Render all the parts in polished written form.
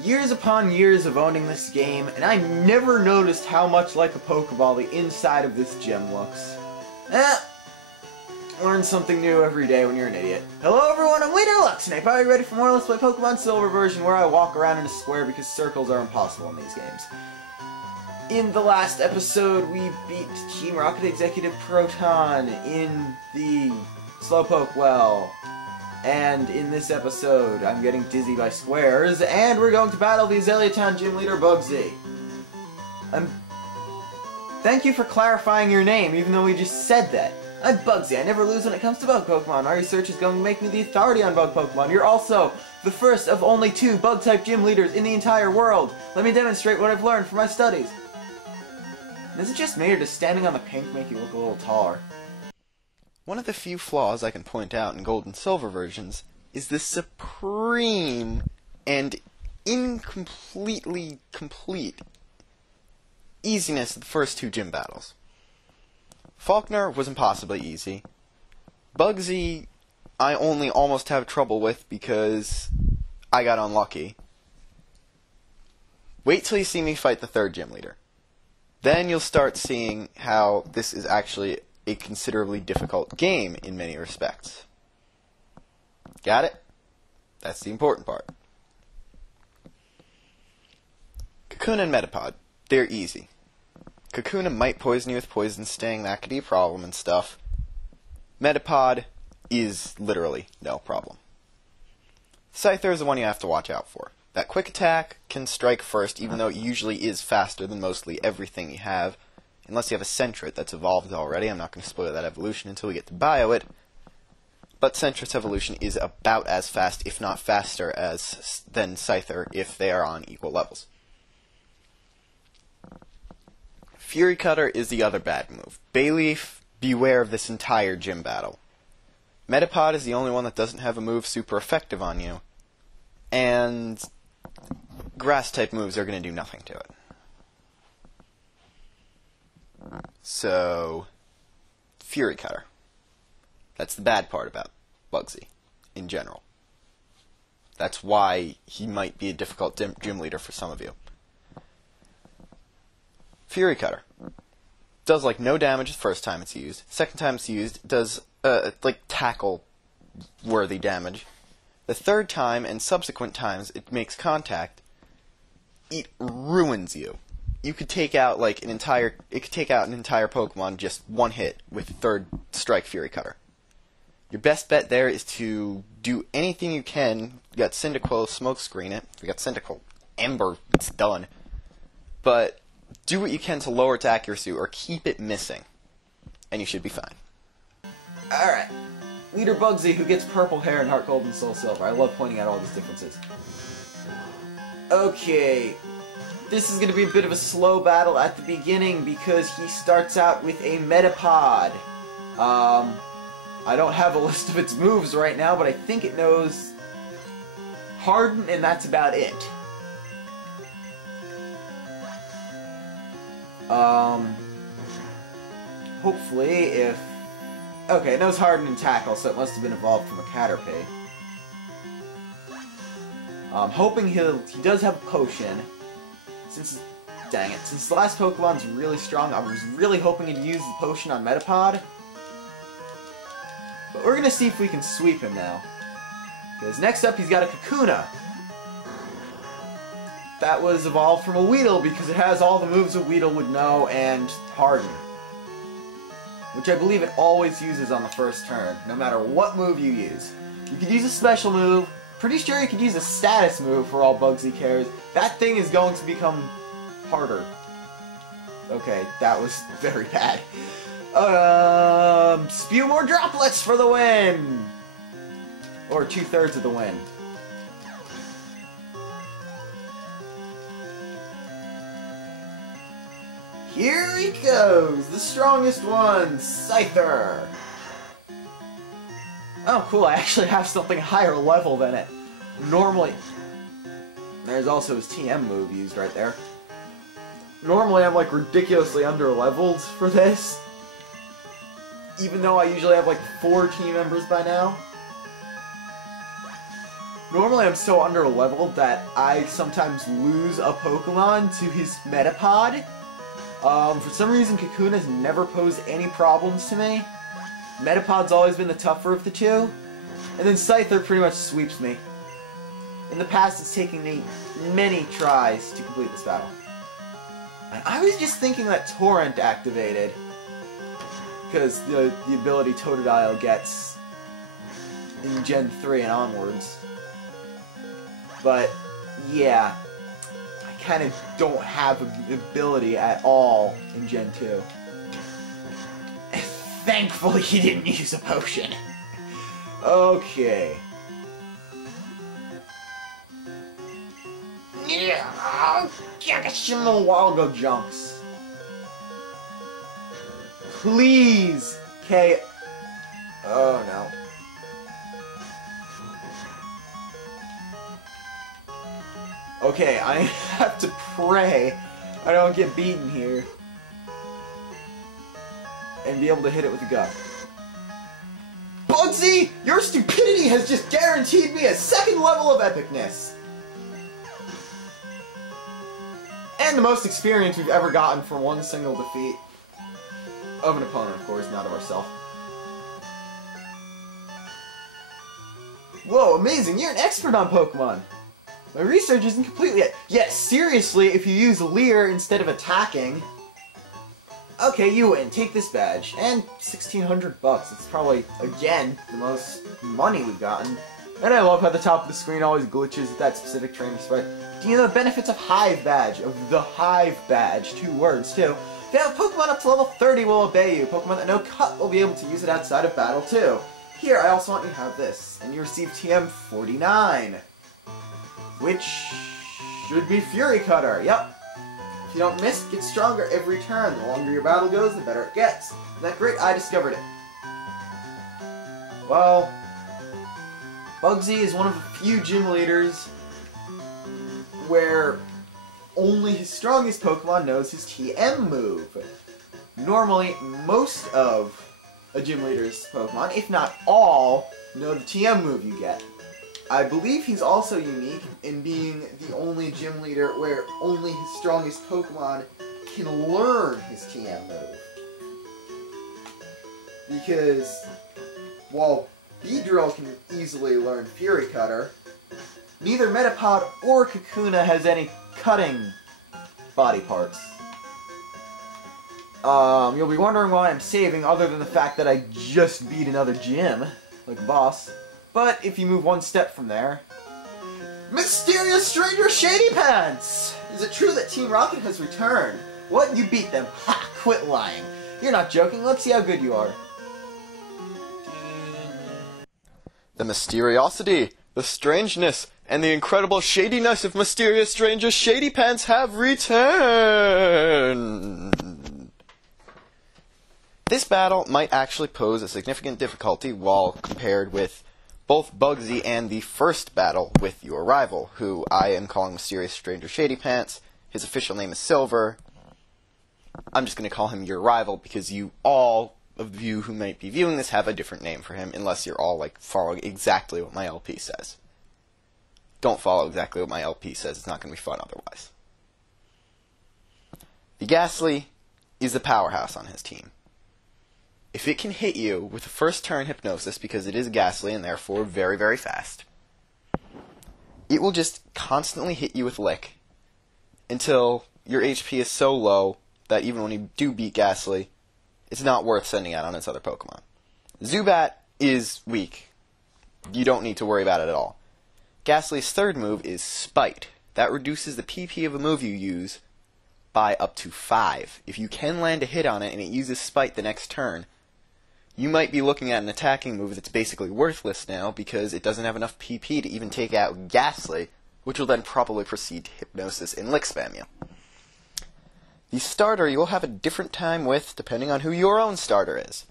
Years upon years of owning this game, and I never noticed how much like a Pokeball the inside of this gym looks. Learn something new every day when you're an idiot. Hello everyone, I'm LeaderofLuxinape. Are you ready for more Let's Play Pokemon Silver version where I walk around in a square because circles are impossible in these games? In the last episode, we beat Team Rocket Executive Proton in the Slowpoke well. And in this episode, I'm getting dizzy by squares, and we're going to battle the Azalea Town Gym Leader Bugsy. Thank you for clarifying your name, even though we just said that. I'm Bugsy. I never lose when it comes to bug Pokemon. My research is going to make me the authority on bug Pokemon. You're also the first of only 2 bug-type gym leaders in the entire world. Let me demonstrate what I've learned from my studies. Is it just me, or does standing on the pink make you look a little taller? One of the few flaws I can point out in Gold and Silver versions is the supreme and incompletely complete easiness of the first 2 gym battles. Faulkner was impossibly easy. Bugsy, I only almost have trouble with because I got unlucky. Wait till you see me fight the 3rd gym leader. Then you'll start seeing how this is actually a considerably difficult game in many respects. Got it? That's the important part. Kakuna and Metapod, they're easy. Kakuna might poison you with Poison Sting, that could be a problem and stuff. Metapod is literally no problem. Scyther is the one you have to watch out for. That quick attack can strike first, even though it usually is faster than mostly everything you have. Unless you have a Sentret that's evolved already. I'm not going to spoil that evolution until we get to Bio it. But Sentret's evolution is about as fast, if not faster, than Scyther if they are on equal levels. Fury Cutter is the other bad move. BAYLEEF, beware of this entire gym battle. Metapod is the only one that doesn't have a move super effective on you. And Grass-type moves are going to do nothing to it. So, Fury Cutter. That's the bad part about Bugsy, in general. That's why he might be a difficult gym leader for some of you. Fury Cutter does like no damage the first time it's used. Second time it's used, does like tackle-worthy damage. The 3rd time and subsequent times it makes contact, it ruins you. You could take out like an entire Pokemon just one hit with 3rd strike Fury Cutter. Your best bet there is to do anything you can. You got Cyndaquil, Smokescreen it. If you got Cyndaquil, Ember, it's done. But do what you can to lower its accuracy or keep it missing, and you should be fine. Alright. Leader Bugsy, who gets purple hair in Heart Gold and Soul Silver. I love pointing out all these differences. Okay. This is going to be a bit of a slow battle at the beginning because he starts out with a Metapod. I don't have a list of its moves right now, but I think it knows Harden, and that's about it. Hopefully, if... Okay, it knows Harden and Tackle, so it must have been evolved from a Caterpie. Hoping he does have a Potion. Dang it, since the last Pokemon's really strong, I was really hoping he'd use the Potion on Metapod. But we're gonna see if we can sweep him now. Because next up, he's got a Kakuna. That was evolved from a Weedle because it has all the moves a Weedle would know and Harden. Which I believe it always uses on the first turn, no matter what move you use. You could use a special move. Pretty sure you could use a status move for all Bugsy cares. That thing is going to become harder. Okay, that was very bad. Spew more droplets for the win! Or 2/3 of the win. Here he goes! The strongest one! Scyther! Oh, cool, I actually have something higher level than it. Normally... There's also his TM move used right there. Normally I'm like ridiculously under-leveled for this. Even though I usually have like 4 team members by now. Normally I'm so under-leveled that I sometimes lose a Pokemon to his Metapod. For some reason, Kakuna has never posed any problems to me. Metapod's always been the tougher of the two. And then Scyther pretty much sweeps me. In the past, it's taken me many tries to complete this battle. And I was just thinking that Torrent activated, because the ability Totodile gets in Gen 3 and onwards. But, yeah, I kind of don't have the ability at all in Gen 2. Thankfully, he didn't use a potion. Okay. Yeah, I'll get some little wild go junks. Please, okay. Oh no. Okay, I have to pray I don't get beaten here. And be able to hit it with a gun. Bugsy, your stupidity has just guaranteed me a second level of epicness. And the most experience we've ever gotten from one single defeat. Of an opponent, of course, not of ourselves. Whoa, amazing, you're an expert on Pokemon. My research isn't complete yet. Yes, seriously, if you use Leer instead of attacking... Okay, you win. Take this badge. And $1,600. It's probably, again, the most money we've gotten. And I love how the top of the screen always glitches at that specific training sprite. Do you know the benefits of Hive Badge? Of the Hive Badge. 2 words, too. If you have a Pokemon up to level 30 will obey you. Pokemon that no cut will be able to use it outside of battle, too. Here, I also want you to have this. And you receive TM 49. Which should be Fury Cutter. Yep. If you don't miss, it gets stronger every turn. The longer your battle goes, the better it gets. Isn't that great? I discovered it. Well, Bugsy is one of the few gym leaders where only his strongest Pokemon knows his TM move. Normally, most of a gym leader's Pokemon, if not all, know the TM move you get. I believe he's also unique in being the only gym leader where only his strongest Pokemon can learn his TM move. Because, while Beedrill can easily learn Fury Cutter, neither Metapod or Kakuna has any cutting body parts. You'll be wondering why I'm saving, other than the fact that I just beat another gym, like a boss. But if you move one step from there... Mysterious Stranger Shadypants! Is it true that Team Rocket has returned? What? You beat them? Ha! Quit lying. You're not joking. Let's see how good you are. The mysteriosity, the strangeness, and the incredible shadiness of Mysterious Stranger Shadypants have returned! This battle might actually pose a significant difficulty while compared with both Bugsy and the first battle with your rival, who I am calling Mysterious Stranger Shadypants. His official name is Silver. I'm just going to call him your rival because all of you who might be viewing this have a different name for him, unless you're all following exactly what my LP says. Don't follow exactly what my LP says. It's not going to be fun otherwise. The Gastly is the powerhouse on his team. If it can hit you with a first turn hypnosis, because it is Gastly and therefore very, very fast, it will just constantly hit you with Lick until your HP is so low that even when you do beat Gastly, it's not worth sending out on its other Pokemon. Zubat is weak. You don't need to worry about it at all. Gastly's third move is Spite. That reduces the PP of a move you use by up to 5. If you can land a hit on it and it uses Spite the next turn, you might be looking at an attacking move that's basically worthless now because it doesn't have enough PP to even take out Gastly, which will then probably proceed to Hypnosis and Lick Spam you. The starter you will have a different time with depending on who your own starter is.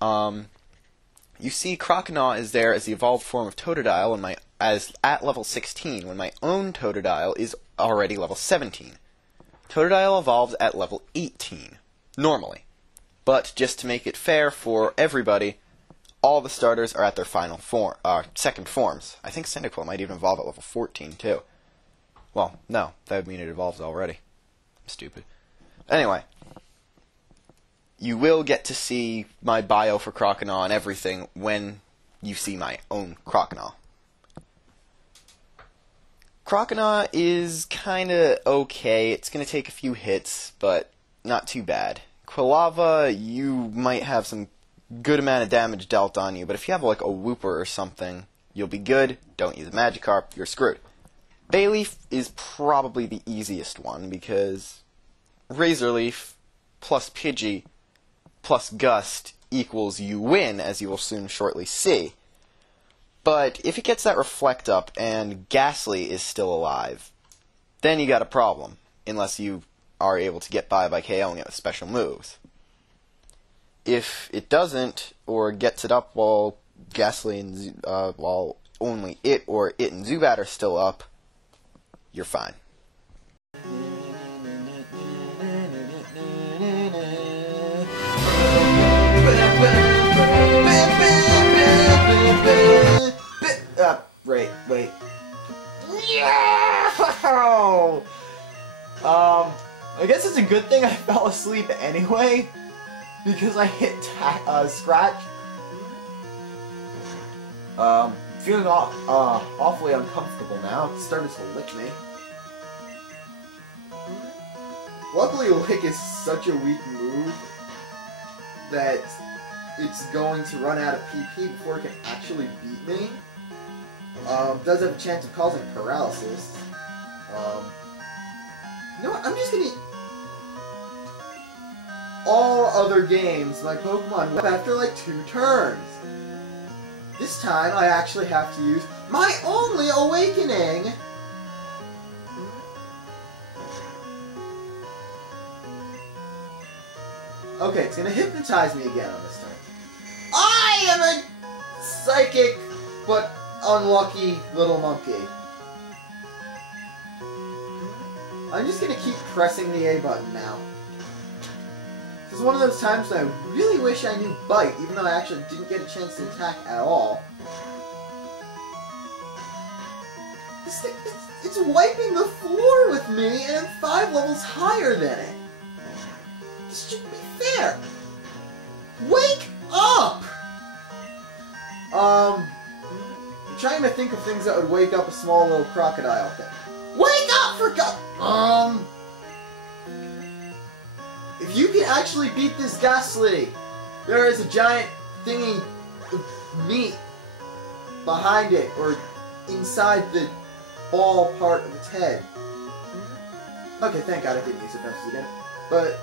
You see Croconaw is there as the evolved form of Totodile as at level 16, when my own Totodile is already level 17. Totodile evolves at level 18, normally. But just to make it fair for everybody, all the starters are at their final second forms. I think Cyndaquil might even evolve at level 14, too. Well, no, that would mean it evolves already. I'm stupid. Anyway, you will get to see my bio for Croconaw and everything when you see my own Croconaw. Croconaw is kinda okay. It's gonna take a few hits, but not too bad. Quilava, you might have some good amount of damage dealt on you, but if you have like a Wooper or something, you'll be good. Don't use a Magikarp, you're screwed. BAYLEEF is probably the easiest one, because Razorleaf plus Pidgey plus Gust equals you win, as you will soon shortly see. But if it gets that Reflect up and Gastly is still alive, then you got a problem, unless you are able to get by KOing it with special moves. If it doesn't, or gets it up while Gastly and while only it and ZUBAT are still up, you're fine. Wait. Yeah! I guess it's a good thing I fell asleep anyway, because I hit Scratch. Feeling awfully uncomfortable now. It started to lick me. Luckily, Lick is such a weak move that it's going to run out of PP before it can actually beat me. Does have a chance of causing paralysis. You know what? I'm just gonna... All other games, my Pokemon whip after like 2 turns. This time, I actually have to use my only Awakening! Okay, it's gonna hypnotize me again on this turn. I am a psychic, but unlucky little monkey. I'm just gonna keep pressing the A button now. This is one of those times that I really wish I knew Bite, even though I actually didn't get a chance to attack at all. This thing, it's wiping the floor with me, and I'm 5 levels higher than it. This shouldn't be fair. Wake up! I'm trying to think of things that would wake up a small little crocodile thing. Wake up for God! If you can actually beat this Gastly, there is a giant thingy of meat behind it, or inside the ball part of its head. Okay, thank God I didn't use Hypnosis again. But...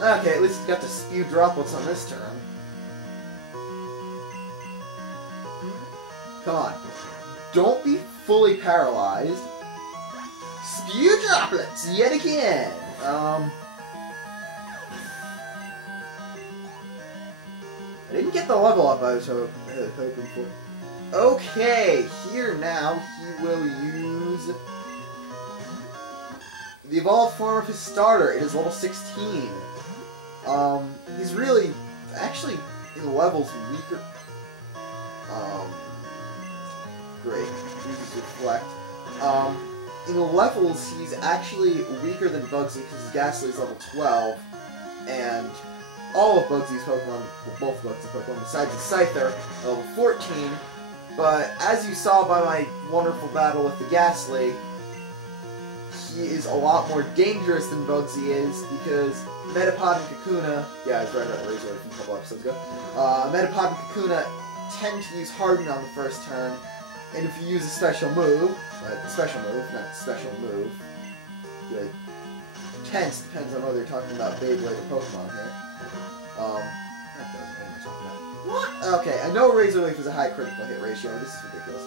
Okay, at least it got to spew droplets on this turn. Come on. Don't be fully paralyzed. Spew droplets yet again. I didn't get the level up I was hoping for. Okay, here now he will use the evolved form of his starter. It is level 16. He's really, actually, in levels weaker. Great. Uses Reflect. In levels, he's actually weaker than Bugsy because Gastly's level 12, and all of Bugsy's Pokemon, well, both Bugsy's Pokemon, besides the Scyther, are level 14. But as you saw by my wonderful battle with the Gastly, he is a lot more dangerous than Bugsy is, because Metapod and Kakuna, yeah, I was right about Razor from a couple episodes ago, Metapod and Kakuna tend to use Harden on the first turn, and if you use a special move, the tense depends on whether you're talking about Beyblade or Pokemon here. That doesn't, what am I talking about? What? Okay, I know Razorleaf is a high critical hit ratio, this is ridiculous.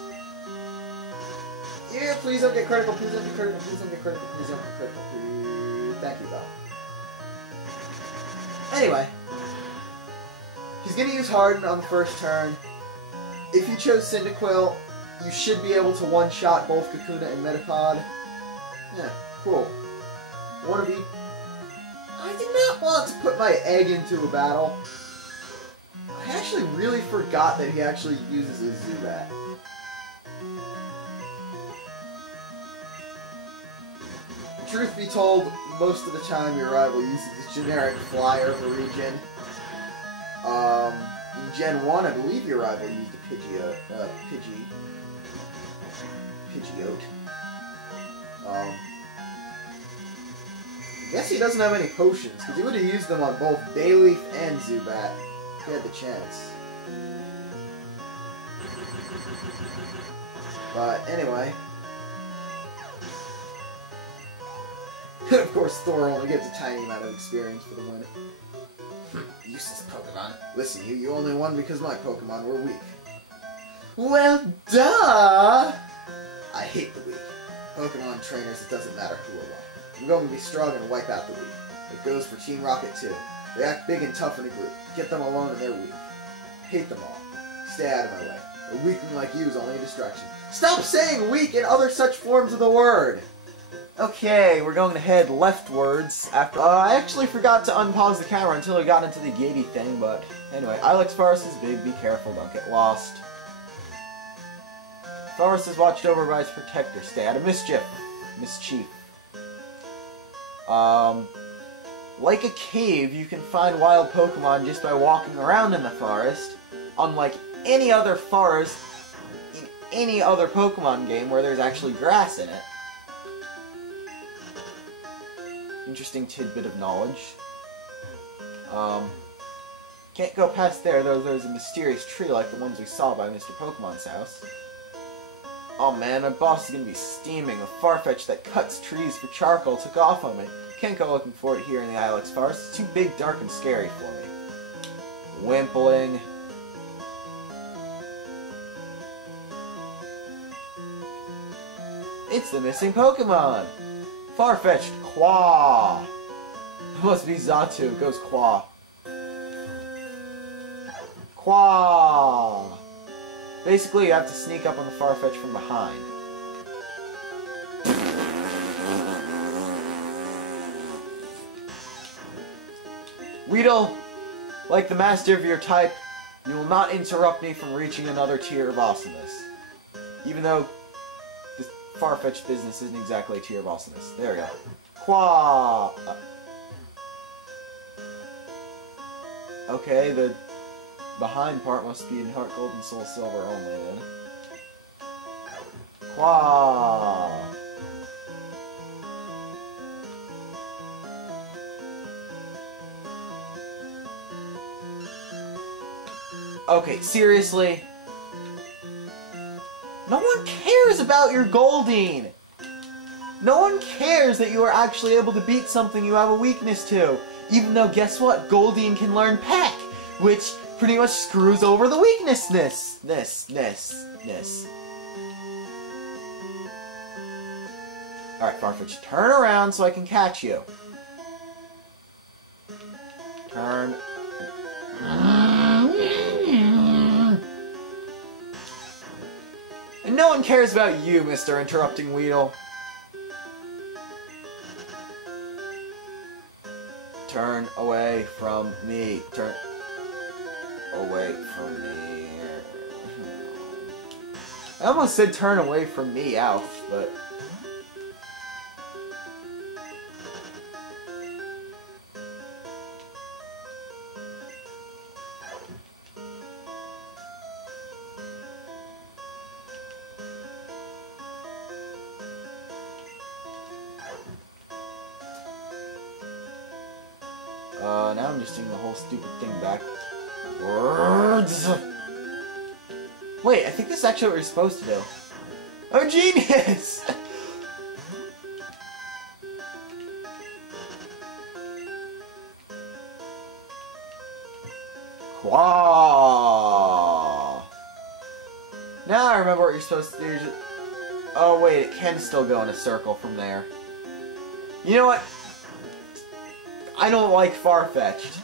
Yeah, please don't get critical, please don't get critical, please don't get critical, please don't get critical, please. Thank you, though. Anyway. He's gonna use Harden on the first turn. If you chose Cyndaquil, you should be able to one-shot both Kakuna and Metapod. Yeah, cool. One of each. want to put my egg into a battle. I actually really forgot that he actually uses a ZUBAT. Truth be told, most of the time your rival uses this generic flyer for regen. In Gen 1, I believe your rival used a Pidgeot. I guess he doesn't have any potions, because he would have used them on both BAYLEEF and ZUBAT if he had the chance. But anyway. Of course, Thor only gets a tiny amount of experience for the win. Useless Pokemon. Listen, you only won because my Pokemon were weak. Well, duh! I hate the weak. Pokemon trainers, it doesn't matter who or what. I'm going to be strong and wipe out the weak. It goes for Team Rocket too. They act big and tough in a group. Get them alone and they're weak. Hate them all. Stay out of my way. A weakling like you is only a distraction. Stop saying weak and other such forms of the word! Okay, we're going to head leftwards after... I actually forgot to unpause the camera until we got into the gatey thing, but anyway, Ilex Forest is big, be careful, don't get lost. Forest is watched over by its protector, stay out of mischief. Like a cave, you can find wild Pokemon just by walking around in the forest, unlike any other forest in any other Pokemon game where there's actually grass in it. Interesting tidbit of knowledge. Can't go past there, though there's a mysterious tree like the ones we saw by Mr. Pokemon's house. Oh man, my boss is gonna be steaming. A Farfetch that cuts trees for charcoal took off on me. Can't go looking for it here in the Ilex Forest. It's too big, dark, and scary for me. Wimpling. It's the missing Pokemon! Farfetch'd Qua! It must be Xatu. It goes Qua. Qua! Basically, you have to sneak up on the Farfetch from behind. Weedle, like the master of your type, you will not interrupt me from reaching another tier of awesomeness. Even though this Farfetch business isn't exactly a tier of awesomeness. There we go. Qua! Okay, the behind part must be in Heart Gold and Soul Silver only then. Qua! Okay, seriously? No one cares about your Goldeen! No one cares that you are actually able to beat something you have a weakness to. Even though, guess what? Goldeen can learn Peck, which pretty much screws over the weaknessness. Alright, Farfetch, turn around so I can catch you. Turn. And no one cares about you, Mr. Interrupting Weedle. Turn away from me. Turn away from me. I almost said turn away from me, Alf, but... now I'm just doing the whole stupid thing backwards. Wait, I think this is actually what we're supposed to do. Oh, genius! Qua! Now I remember what you're supposed to do. Oh wait, it can still go in a circle from there. You know what? I don't like Farfetch'd.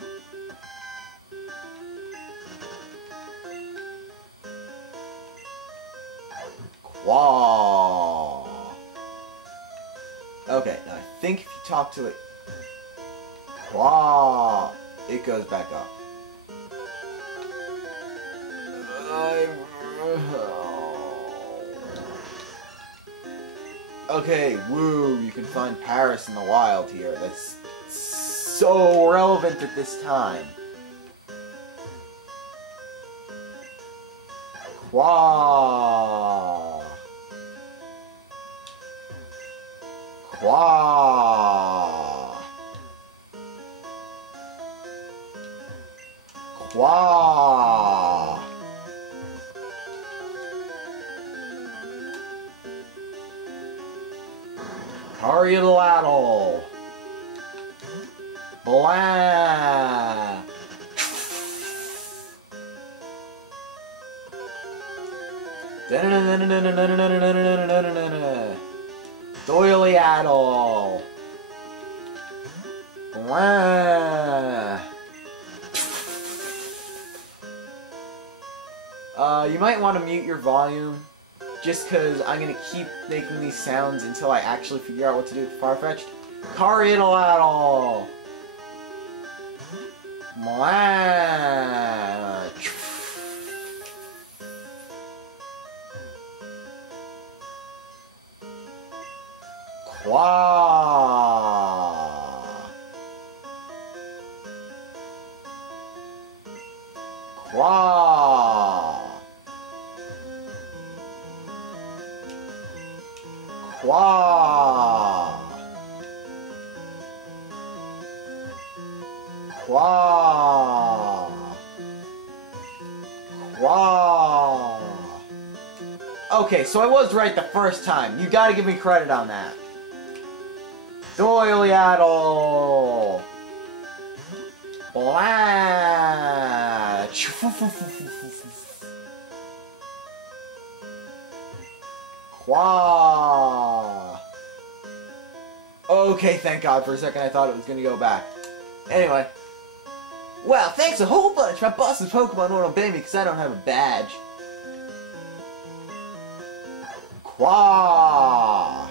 Qua. Okay, now I think if you talk to it... Qua. It goes back up. Okay, woo, you can find Paris in the wild here. That's so relevant at this time. Qua. Qua. Qua. Carioladdle. Blah. Doiliaddle. Blah. You might want to mute your volume, just because I'm going to keep making these sounds until I actually figure out what to do with Farfetch'd. Carioladdle. Blah. Qua. Qua. Qua. Qua. Qua. Okay, so I was right the first time. You gotta give me credit on that. Doiliaddle. Blah. Qua. Okay, thank God. For a second I thought it was going to go back. Anyway. Well, thanks a whole bunch. My boss's Pokemon won't obey me because I don't have a badge. Qua.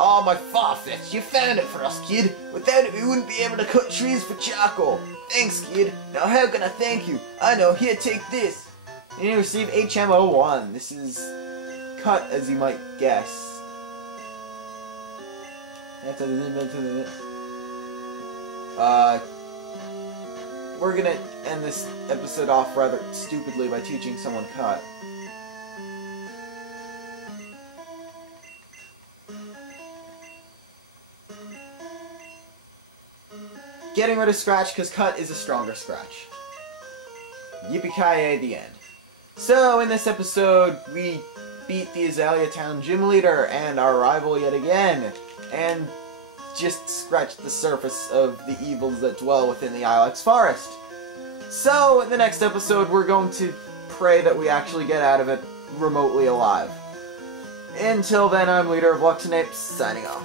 Oh, my Farfetch'd, you found it for us, kid. Without it, we wouldn't be able to cut trees for charcoal. Thanks, kid. Now, how can I thank you? I know. Here, take this. You receive HM01. This is cut, as you might guess. We're gonna end this episode off rather stupidly by teaching someone cut. Getting rid of Scratch because Cut is a stronger Scratch. Yippee-ki-yay, the end. So, in this episode, we beat the Azalea Town Gym Leader and our rival yet again, and just scratched the surface of the evils that dwell within the Ilex Forest. So, in the next episode, we're going to pray that we actually get out of it remotely alive. Until then, I'm Leader of Luxinape, signing off.